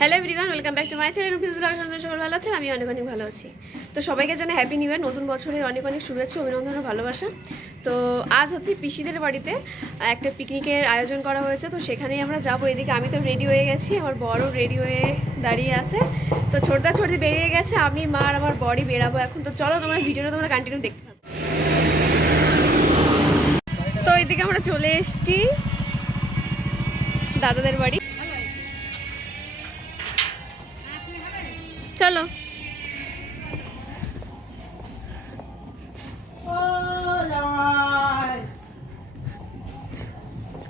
Hello everyone welcome back to my channel Rupi's blog আপনারা সকল ভালো আছেন? আমি অনেক অনেক ভালো আছি। তো সবাইকে জানাই হ্যাপি নিউ ইয়ার নতুন বছরের অনেক অনেক শুভেচ্ছা, অভিনন্দন ও ভালোবাসা। তো আজ হচ্ছে পিসিদের বাড়িতে একটা পিকনিকের আয়োজন করা হয়েছে, তো সেখানেই আমরা যাব। এদিকে আমি তো রেডি হয়ে গেছি, আমার বড় রেডি হয়ে দাঁড়িয়ে আছে। তো ছোটদা ছোটদি বেরিয়ে গেছে, আমি, মা আর আমার বডি বেরাবো এখন। তো চলো তোমরা ভিডিওটা তোমরা কন্টিনিউ দেখতে থাকো। তো এদিকে আমরা চলে এসেছি দাদাদের বাড়ি।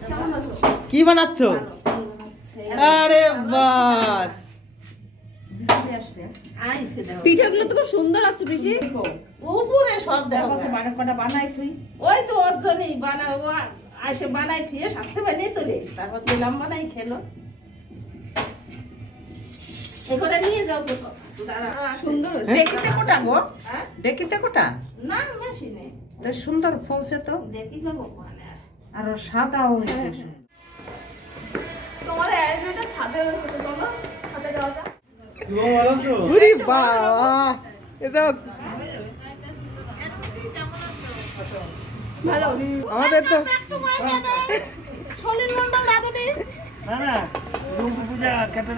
কেমন আছো? কি বানাচ্ছ? আরে বাস। পিঠাগুলো তো খুব সুন্দর উপরে সব দেখো। বানাই তুই ওই তো ওর জন্যই আসে বানাই থুয়ে সাথে বানিয়ে চলে তারপর দিলাম বানাই খেলো। নিয়ে যাও। সুন্দর দেখিতে কোটা গো? হ্যাঁ? দেখিতে কোটা? না মেশিনে সুন্দর ফলছে তো। দেখি যাব আর। আর সাদাও হয়েছে। তোমাদের অ্যারেঞ্জমেন্টটা ছাদে হয়েছে তো চলো ছাদে যাওয়া যাক। ওরে বাবা এটা ভালো। আমাদের তো সলিল মন্ডল রাধুনি। না না রুম্পু পূজা কেটে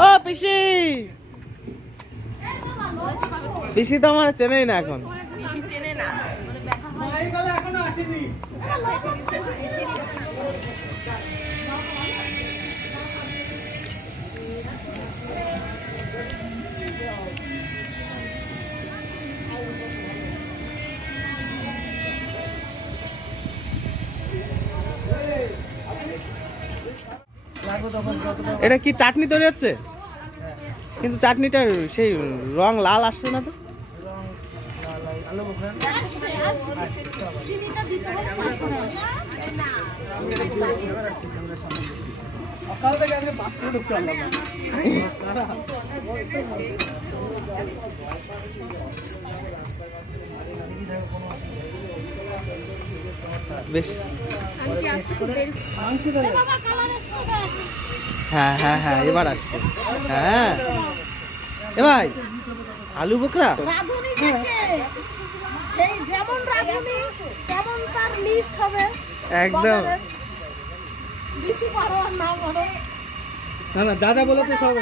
ও পিসি! পিসি তো আমার চেনেই না এখন। লাগবে এটা কি চাটনি তৈরি হচ্ছে? কিন্তু চাটনিটার সেই রং লাল আসছে না তো? সকাল থেকে ঢুকতে পারলাম বেশ। হ্যাঁ হ্যাঁ হ্যাঁ এবার আসছে। হ্যাঁ। এ ভাই আলু বোকরা? রাধুনি দেখে। সেই যেমন রাধুনি তেমন তার লিস্ট হবে। একদম। না না না দাদা বলে তো সব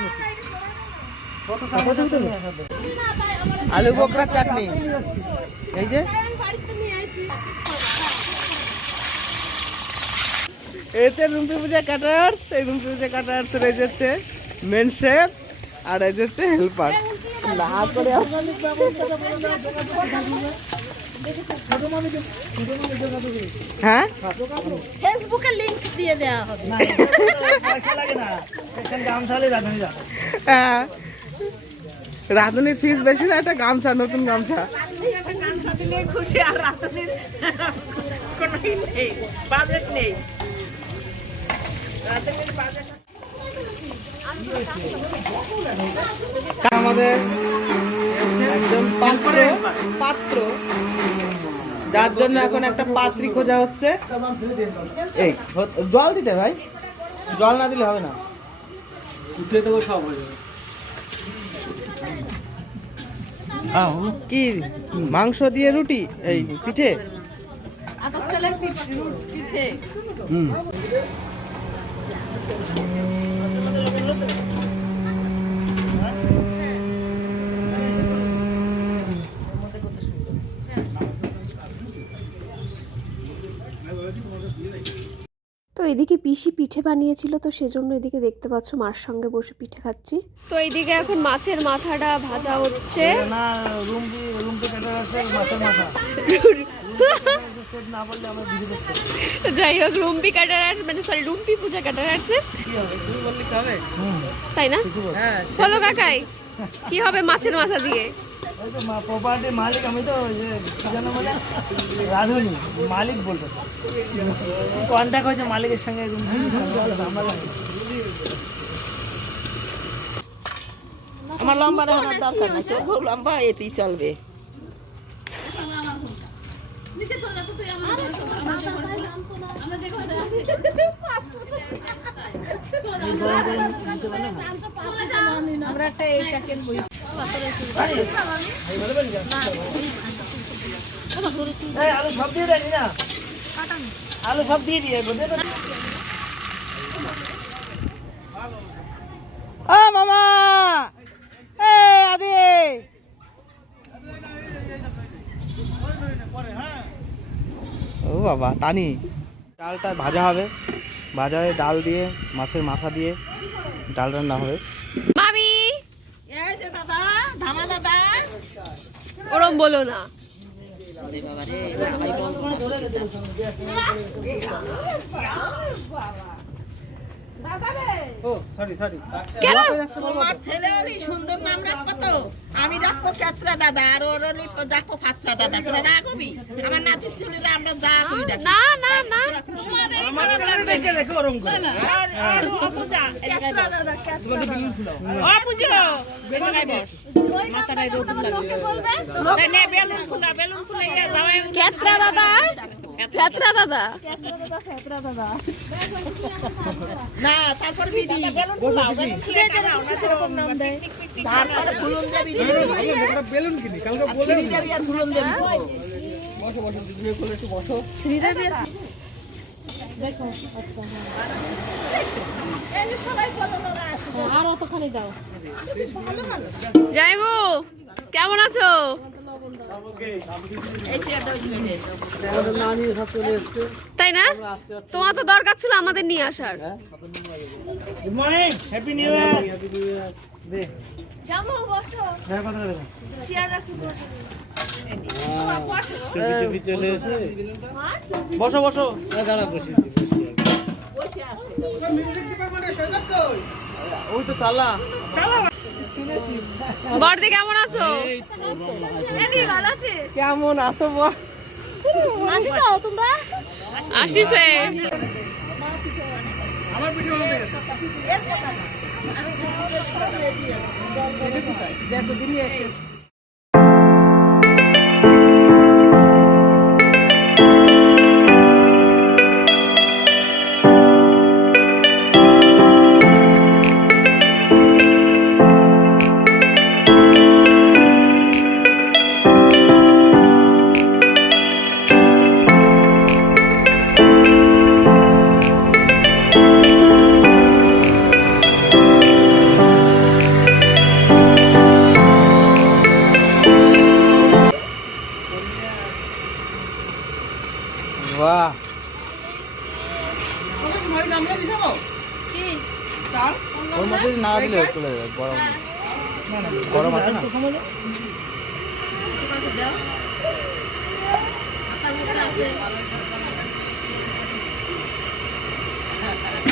আলু বোকরা চাটনি। এই যে আমি বাড়িতে নিয়ে আইছি এতে রুমপি পূজা কাটার্স এই রুমপি পূজা কাটার্স এই যাচ্ছে মেন শেফ আর এই যাচ্ছে হেল্পার না করে হ্যাঁ? ফেসবুকে লিংক দিয়ে দেওয়া হবে। যাবে হ্যাঁ। রাঁধুনির ফিস বেশি না একটা গামছা নতুন গামছা। গামছা খুশি আর রাধুনির কোনো নেই বাজেট নেই। আমাদের একজন পাত্র পাত্র। যার জন্য এখন একটা পাত্রী খোঁজা হচ্ছে। এই জল দিতে ভাই। জল না দিলে হবে না। সব হয়ে যাবে। কি মাংস দিয়ে রুটি? এই পিঠে? পিঠে। হুম। তো এদিকে পিসি পিঠে বানিয়েছিল তো সেজন্য এদিকে দেখতে পাচ্ছ মার সঙ্গে বসে পিঠে খাচ্ছি। তো এইদিকে এখন মাছের মাথাটা ভাজা হচ্ছে। না রুমপি ক্যাটারার্সের মাছের মাথা। যাই হোক রুম্পি ক্যাটারার্স মানে সরি রুম্পি পূজা ক্যাটারার্সে তুই না? হ্যাঁ বলো কাকাই কি হবে মাছের মাথা দিয়ে? প্রপার্টি মালিক আমি তো রাধুনি কন্ট্যাক্ট হয়েছে মালিকের সঙ্গে আমরা লম্বা রাখার দরকার নাই তোর খুব লম্বা এতেই চলবে। আমরা একটা এইটা কিনবো এই আলু সব দিয়ে দেয়নি না আলু সব দিয়ে দিয়ে দে মামা! ও বাবা তানি ডালটা ভাজা হবে। ভাজা হয়ে ডাল দিয়ে মাছের মাথা দিয়ে ডাল রান্না হবে। মামি! দাদা ধামা দাদা। ওরম বলো না। দাদা রে। ও সরি সরি কেন? তোমার ছেলে সুন্দর নাম রাখব তো? আমি রাখব ক্যাত্রা দাদা আর ওর রাখব ফাত্রা দাদা তোরা রাখবি আমার নাতির ছেলেরা আমরা যা করি না না না। আমার ছেলের দেখে ওরম করে। অপুজা। মাথাটায় বেলুন ফুলা বেলুন ফুলা দাদা। ক্যাতরা দাদা। না তারপর দিদি। বেলুন দাও কিনি কালকে বলে দেবি আর ফুলন দেবি। বসো বসো দুজনে কোলে একটু বসো। যাইবো। কেমন আছো? তাই না? তোমার তো দরকার ছিল আমাদের নিয়ে আসার। Good morning happy new year দে হ্যাঁ কথা বলে। চুপি চুপি চলে এসে। বসো বসো। দাঁড়া বসি ওই তো চালা। বর্দি কেমন আছো? এদি ভালো আছে। কেমন আছো বল? আসিছে। বাহ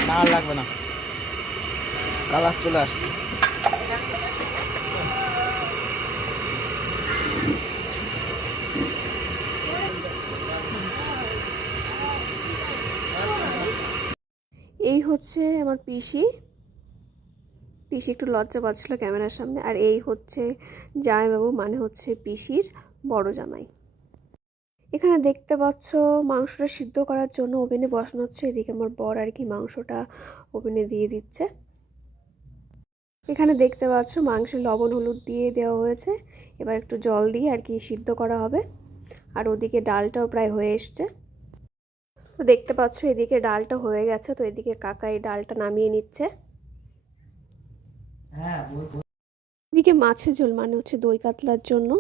না লাগবে না। কালার চলে আসছে। এই হচ্ছে আমার পিসি। পিসি একটু লজ্জা পাচ্ছিল ক্যামেরার সামনে। আর এই হচ্ছে জামাইবাবু মানে হচ্ছে পিসির বড় জামাই। এখানে দেখতে পাচ্ছ মাংসটা সিদ্ধ করার জন্য ওভেনে বসানো হচ্ছে। এদিকে আমার বর আর কি মাংসটা ওভেনে দিয়ে দিচ্ছে। এখানে দেখতে পাচ্ছ মাংসে লবণ, হলুদ দিয়ে দেওয়া হয়েছে। এবার একটু জল দিয়ে আর কি সিদ্ধ করা হবে। আর ওদিকে ডালটাও প্রায় হয়ে এসছে। তো দেখতে পাচ্ছ এদিকে ডালটা হয়ে গেছে। তো এদিকে কাকা এই ডালটা নামিয়ে নিচ্ছে। হ্যাঁ এদিকে মাছের ঝোল মানে হচ্ছে দই কাতলার জন্য।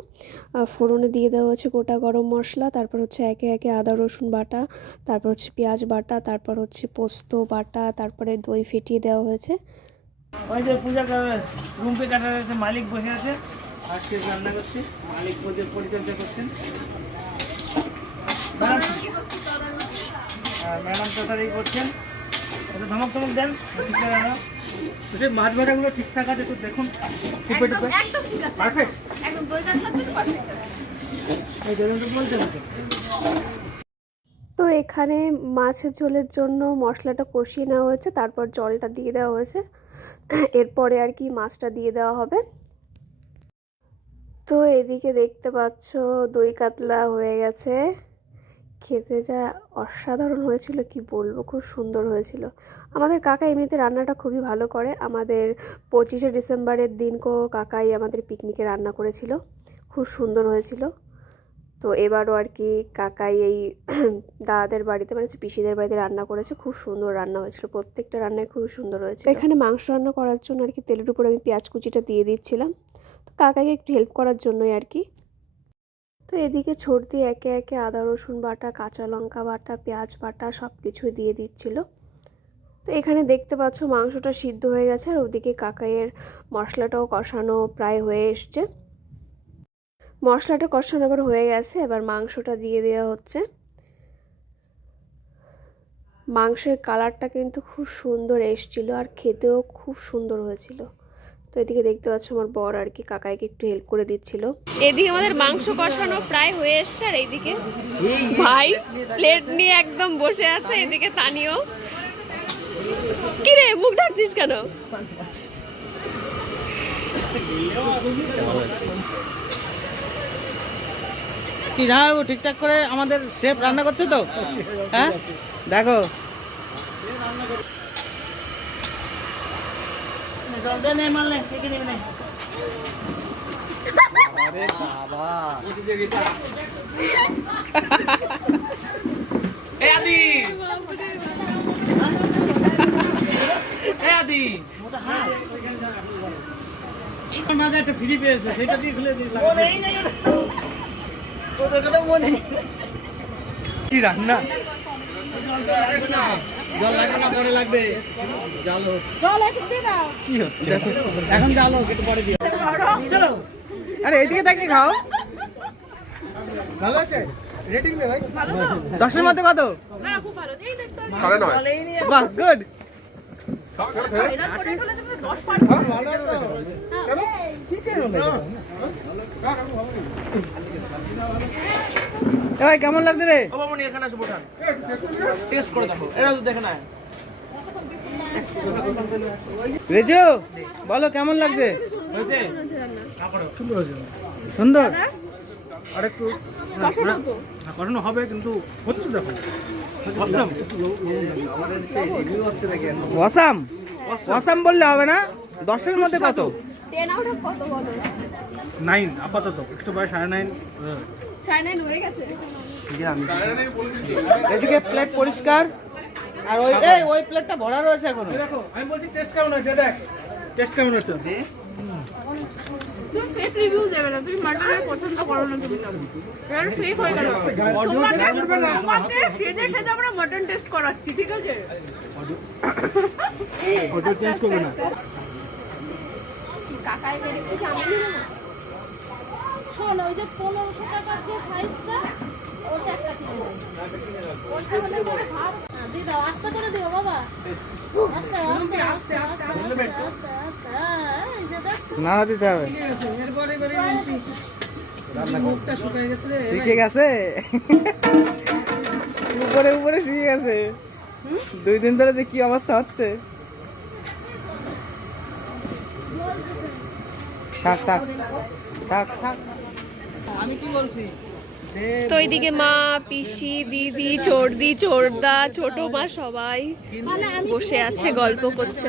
ফোড়নে দিয়ে দেওয়া হচ্ছে গোটা গরম মশলা তারপর হচ্ছে একে একে আদা রসুন বাটা তারপর হচ্ছে পেঁয়াজ বাটা তারপর হচ্ছে পোস্ত বাটা তারপরে দই ফেটিয়ে দেওয়া হয়েছে। ওই যে পূজা মালিক বসে আছে আজকে রান্না করছি। মালিক পরি- পরিচর্যা করছেন। ম্যাডাম তরকারি করছেন। একটু ধমক ধমক দেন ঠিক করে রান্না। যে মাছ ভাজাগুলো ঠিকঠাক আছে তো দেখুন টিপে টিপে। একদম ঠিক আছে পারফেক্ট? একদম দই কাতলার জন্য পারফেক্ট এই জন্য তো তো এখানে মাছের ঝোলের জন্য মশলাটা কষিয়ে নেওয়া হয়েছে তারপর জলটা দিয়ে দেওয়া হয়েছে। এরপরে আর কি মাছটা দিয়ে দেওয়া হবে। তো এদিকে দেখতে পাচ্ছ দই কাতলা হয়ে গেছে। খেতে যা অসাধারণ হয়েছিল, কি বলব, খুব সুন্দর হয়েছিল। আমাদের কাকা এমনিতে রান্নাটা খুবই ভালো করে। আমাদের পঁচিশে ডিসেম্বরের দিনকো কাকাই আমাদের পিকনিকে রান্না করেছিল। খুব সুন্দর হয়েছিল। তো এবারও আর কি কাকাই এই দাদাদের বাড়িতে মানে হচ্ছে পিসিদের বাড়িতে রান্না করেছে। খুব সুন্দর রান্না হয়েছিল। প্রত্যেকটা রান্নায় খুব সুন্দর হয়েছে এখানে মাংস রান্না করার জন্য আর কি তেলের উপর আমি পেঁয়াজ কুচিটা দিয়ে দিচ্ছিলাম। তো কাকাকে একটু হেল্প করার জন্যই আর কি তো এদিকে ছোট দিয়ে একে একে আদা, রসুন বাটা, কাঁচা লঙ্কা বাটা, পেঁয়াজ বাটা সব কিছুই দিয়ে দিচ্ছিল। তো এখানে দেখতে পাচ্ছ মাংসটা সিদ্ধ হয়ে গেছে আর ওদিকে কাকাইয়ের মশলাটাও কষানো প্রায় হয়ে এসছে। মশলাটা কষানো আবার হয়ে গেছে, এবার মাংসটা দিয়ে দেওয়া হচ্ছে। মাংসের কালারটা কিন্তু খুব সুন্দর এসছিল আর খেতেও খুব সুন্দর হয়েছিল। তো এদিকে দেখতে পাচ্ছ আমার বর আর কি কাকাইকে একটু হেল্প করে দিচ্ছিল। এদিকে আমাদের মাংস কষানো প্রায় হয়ে এসছে আর এইদিকে ভাই প্লেট নিয়ে একদম বসে আছে এদিকে তানিও। কিরে মুখ ঢাকছিস কেন? কি ঠিকঠাক করে আমাদের শেফ রান্না করছে তো? হ্যাঁ? দেখো দিয়ে নেই মারলে দেখে নেবে না আরে বাবা। এ আদি। এ আদি। মাঝে একটা ফ্রি পেয়েছে সেটা দিয়ে খুলে দিলাম ওদের কথা মনে কি রান্না? জল লাগবে না পরে লাগবে। জল হোক। কি হচ্ছে? এখন জল হোক একটু পরে দিও। চলো। আরে এদিকে তাকিয়ে খাও। ভালো আছে? রেটিং দে ভাই। দশের মধ্যে কত? বলেই নি বাহ গুড ভাই কেমন লাগছে রে? ও এখানে আসো বোঠান টেস্ট করে দেখো। এটা তো দেখে না রেজু বলো কেমন লাগছে? সুন্দর। হয়েছে সুন্দর আর একটু কখনো হবে কিন্তু হচ্ছে দেখো। ওয়াসাম ওয়াসাম বললে হবে না? দশের মধ্যে কত? টেন আউট অফ কত বলো? নাইন আপাতত। একটু বয়স সাড়ে নাইন সাড়ে নাইন হয়ে গেছে। এদিকে প্লেট পরিষ্কার। আর ওই ওই প্লেটটা ভরা রয়েছে এখনও। দেখো আমি বলছি টেস্ট কেমন হয়েছে? দেখ টেস্ট কেমন হচ্ছে তুমি ফেক রিভিউ দেবে না তুমি মাটনের পছন্দ করো না তুমি তো এর ফেক হয়ে গেল তোমাকে সেদে সেদে আমরা মটন টেস্ট করাচ্ছি ঠিক আছে ওটা টেস্ট করবে না কাকাই দেখছি আমি নেব না শোন ওই যে পনেরোশো টাকার যে সাইজটা ওটা একটা কিনে ওটা হলে পরে ভাব হ্যাঁ, আস্তে করে দিও বাবা আস্তে আস্তে আস্তে আস্তে নাড়া দিতে হবে। শিখে গেছে উপরে উপরে শিখে গেছে। দুই দিন ধরে যে কি অবস্থা হচ্ছে? থাক থাক থাক থাক। আমি কি বলছি? তো এইদিকে মা পিসি দিদি চোরদি চোরদা ছোট মা সবাই বসে আছে গল্প করছে।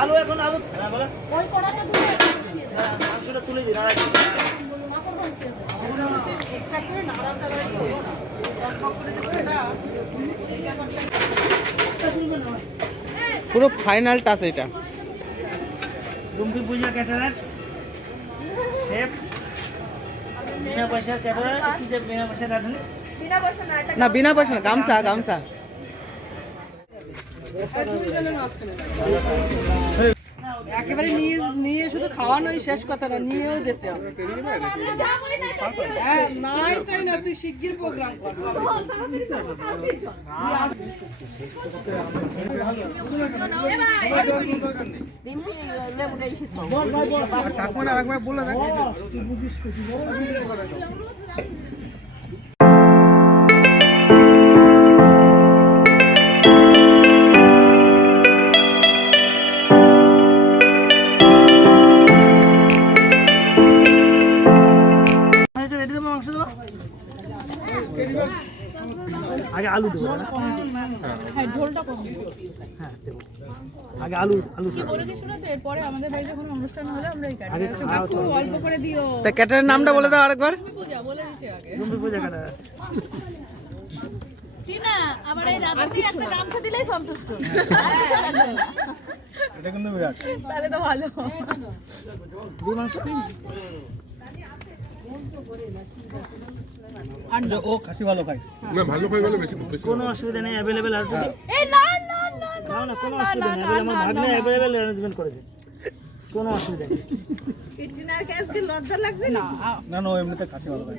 আলু এখন আলু হ্যাঁ বলো। ওই কড়াটা ধুয়ে বসিয়ে দাও হ্যাঁ, মাংসটা তুলে দিন আর পুরো ফাইনাল টাচ এটা। রুমকি পূজা ক্যাটারার শেফ বিনা পয়সা ক্যাটারার কি যে বিনা পয়সা রাঁধুনি। না বিনা পয়সা না গামছা গামছা। একেবারে নিয়ে নিয়ে শুধু খাওয়ানোই শেষ কথা না, নিয়েও যেতে হবে। হ্যাঁ নাই তাই না, তুই শিগগির প্রোগ্রাম কর। হয়েছে আলু দেবো না? হ্যাঁ ঝোলটা কম। হ্যাঁ আগে আলু আলু কি বলেছি শুনেছো? এরপরে আমাদের বাড়িতে কোনো অনুষ্ঠান হলে আমরা এই কাটি একটু অল্প করে দিও। তা ক্যাটারের নামটা বলে দাও আরেকবার। পূজা বলে দিছি আগে। রুমকি পূজা ক্যাটারার টিনা আবার এই রাতে একটা গামছা দিলেই সন্তুষ্ট। এটা কিন্তু বিরাট। তাহলে তো ভালো। দুই মাংস? ও খাসি ভালো খাই না ভালো গেলে বেশি বেশি কোনো অসুবিধা নেই অ্যাভেলেবেল আর এই না না না না না কোনো অসুবিধা নেই আমার ভাগ্নে অ্যাভেলেবেল অ্যারেঞ্জমেন্ট করেছে। কোনো অসুবিধা নেই। না না এমনিতে খাসি ভালো খাই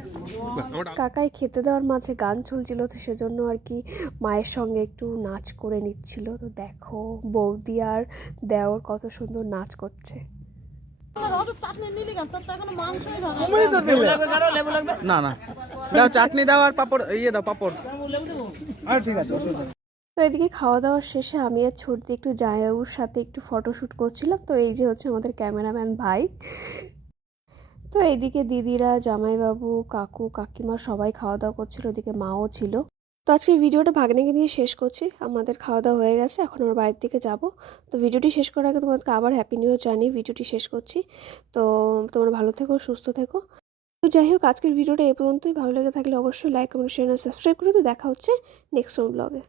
আমার কাকাই খেতে দেওয়ার মাঝে গান চলছিল তো সেজন্য আর কি মায়ের সঙ্গে একটু নাচ করে নিচ্ছিল। তো দেখো বৌদি আর দেওর কত সুন্দর নাচ করছে। না না। দাও চাটনি দাও আর পাপড় ইয়ে দাও পাপড়। আর ঠিক আছে তো এদিকে খাওয়া দাওয়ার শেষে আমি আর ছুটতে একটু জামাইবাবুর সাথে একটু ফটোশ্যুট করছিলাম। তো এই যে হচ্ছে আমাদের ক্যামেরাম্যান ভাই। তো এইদিকে দিদিরা জামাইবাবু কাকু কাকিমা সবাই খাওয়া দাওয়া করছিল ওদিকে মাও ছিল। তো আজকে ভিডিওটা ভাগ্নেকে নিয়ে শেষ করছি। আমাদের খাওয়া দাওয়া হয়ে গেছে, এখন আমার বাড়ির দিকে যাব। তো ভিডিওটি শেষ করার আগে তোমাদেরকে আবার হ্যাপি নিউ জানি ভিডিওটি শেষ করছি। তো তোমরা ভালো থেকো, সুস্থ থেকো। তো যাই হোক, আজকের ভিডিওটা এ পর্যন্তই। ভালো লেগে থাকলে অবশ্যই লাইক কমেন্ট শেয়ার সাবস্ক্রাইব করে তো দেখা হচ্ছে নেক্সট ব্লগে